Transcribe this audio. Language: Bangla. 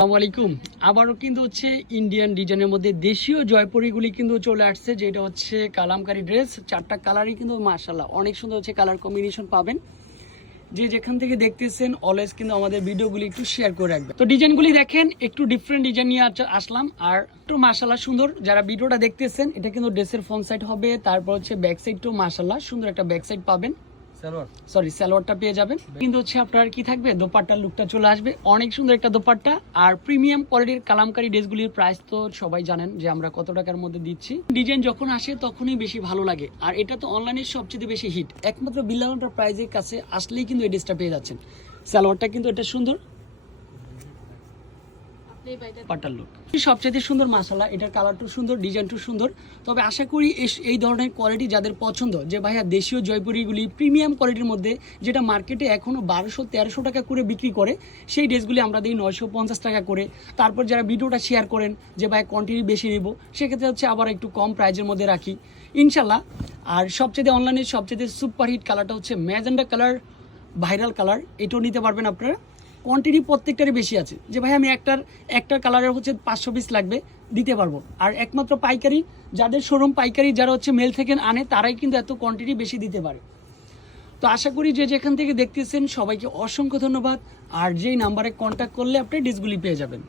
আসসালামু আলাইকুম। আবারও কিন্তু হচ্ছে ইন্ডিয়ান ডিজাইনের মধ্যে দেশীয় জয়পুরিগুলি কিন্তু চলে আসছে, যেটা হচ্ছে কালামকারি ড্রেস চারটা কালারই কিন্তু মার্শাল্লাহ অনেক সুন্দর হচ্ছে কালার কম্বিনেশন পাবেন। যে যেখান থেকে দেখতেছেন অলওয়েজ কিন্তু আমাদের ভিডিওগুলি একটু শেয়ার করে রাখবেন। তো ডিজাইনগুলি দেখেন, একটু ডিফারেন্ট ডিজাইন নিয়ে আসলাম, আর একটু মার্শাল্লাহ সুন্দর, যারা ভিডিওটা দেখতেছেন, এটা কিন্তু ড্রেসের ফ্রন্ট সাইড হবে, তারপর হচ্ছে ব্যাক সাইডটাও মার্শাল্লাহ সুন্দর একটা ব্যাক সাইড পাবেন। সরি সালোয়ারটা পেয়ে যাবেন। কিন্তু হচ্ছে আপনার কি থাকবে? লুকটা চলে আসবে। অনেক সুন্দর একটা দোপাট্টা। আর প্রিমিয়াম তো সবাই জানেন যে আমরা কত টাকার মধ্যে দিচ্ছি। ডিজাইন যখন আসে, তখনই বেশি ভালো লাগে। আর এটা তো অনলাইনের সবচেয়ে বেশি হিট একমাত্র বিল্লাউন্টার প্রাইজের কাছে আসলেই কিন্তু এই ড্রেসটা পেয়ে যাচ্ছেন। সালোয়ারটা কিন্তু এটা সুন্দর। পাটার লুক সবচেয়ে সুন্দর মাসালা এটার কালারটু সুন্দর ডিজাইনটু সুন্দর। তবে আশা করি এই ধরনের কোয়ালিটি যাদের পছন্দ, যে ভাইয়া দেশীয় জয়পুরিগুলি প্রিমিয়াম কোয়ালিটির মধ্যে, যেটা মার্কেটে এখনও বারোশো, তেরোশো টাকা করে বিক্রি করে, সেই ড্রেসগুলি আমরা দিই নয়শো পঞ্চাশ টাকা করে। তারপর যারা ভিডিওটা শেয়ার করেন, যে ভাই কোয়ান্টিটি বেশি নেব, সেক্ষেত্রে হচ্ছে আবার একটু কম প্রাইজের মধ্যে রাখি। ইনশাল্লাহ আর সবচেয়ে অনলাইনের সবচেয়ে সুপারহিট কালারটা হচ্ছে ম্যাজেন্ডা কালার ভাইরাল কালার এটাও নিতে পারবেন আপনারা। কোয়ান্টিটি প্রত্যেকটারই বেশি আছে। যে ভাই, আমি একটার একটার কালারের হচ্ছে পাঁচশো পিস লাগবে, দিতে পারব। আর একমাত্র পাইকারি, যাদের শোরুম পাইকারি, যারা হচ্ছে মেল থেকে আনে, তারাই কিন্তু এত কোয়ান্টিটি বেশি দিতে পারে। তো আশা করি যে যেখান থেকে দেখতেছেন, সবাইকে অসংখ্য ধন্যবাদ। আর যেই নাম্বারে কন্ট্যাক্ট করলে আপনি ডিসগুলি পেয়ে যাবেন।